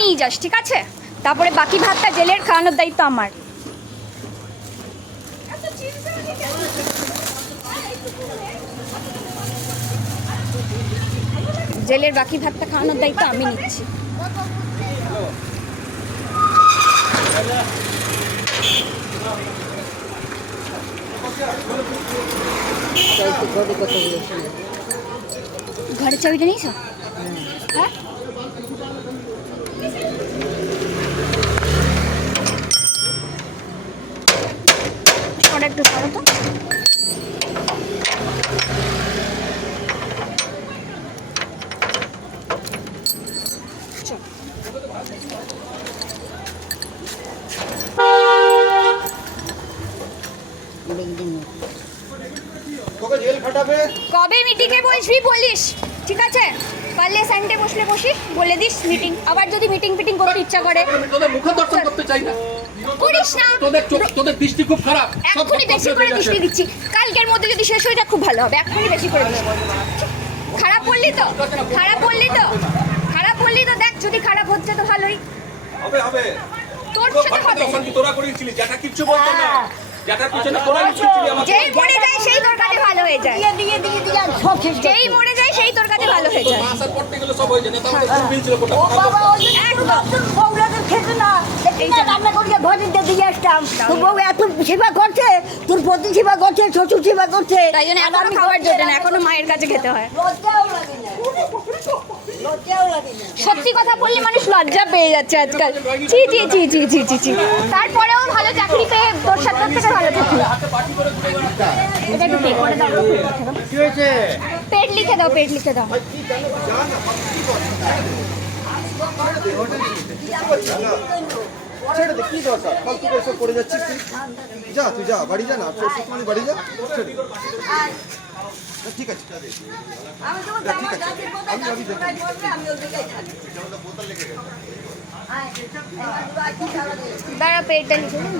নিয়ে যাস, ঠিক আছে? তারপরে বাকি ভাতটা জেলের খাওয়ানোর দায়িত্ব আমার। জেলের বাকি ভাতটা খাওয়ানোর দায়িত্ব আমি নিচ্ছি। ঘরের চাবিটা নিয়েছ? হ্যাঁ, ওটা একটু সরো তো। কবে মিটিংয়ে বসবি বলিস, ঠিক আছে? পারলে সানডে বসলে বসি, বলে দিস মিটিং। আবার যদি মিটিং ফিটিং করতে ইচ্ছা করে, তোদের মুখে দর্শন করতে চাই না, করিস না। তোদের দৃষ্টি খুব খারাপ। এক্ষুনি বেশি করে দৃষ্টি দিচ্ছি, কালকের মধ্যে যদি শেষ হয়ে যায় খুব ভালো হবে। এক্ষুনি বেশি করে দিচ্ছি। খারাপ বললি তো, খারাপ বললি তো, খারাপ বললি তো। দেখ, যদি খারাপ হচ্ছে তো ভালোই হবে হবে। তোর সাথে হবে। অশান্তি তোরা করেছিলি, যেটা কিচ্ছু বলতো না, যেটা পিছনে তোরা নিচ্ছিলি আমাকে। যেই মরে যায় সেই তোর কাছে ভালো হয়ে যায়। যেই মরে যায় সেই তোর কাছে ভালো হয়ে যায়। মাসার পড়তে গেলে সব হয়ে যায়, নেতা আমাদের ফুল বিল ছিল কোটা। সেবা করছে, তোর প্রতি সেবা করছে, শ্বশুর সেবা করছে। তাই জন্য এখনো খাওয়ার জোটে না, এখনো মায়ের কাছে খেতে হয়। সত্যি কথা বললে মানুষ লজ্জা পেয়ে যাচ্ছে আজকাল। ছি ছি ছি ছি ছি ছি ছি। তারপরেও ভালো চাকরি পেয়ে তোর সাথে থেকে ভালো চাকরি। এটা একটু পে করে দাও। পেট লিখে দাও, পেট লিখে দাও। ছেড়ে দে, কি দরকার? ফালতু করে সব করে যাচ্ছিস তুই। যা, তুই যা, বাড়ি যা না, মানে বাড়ি যা। ছেড়ে দে। ঠিক আছে, দাঁড়া, পেটটা লিখে দাও।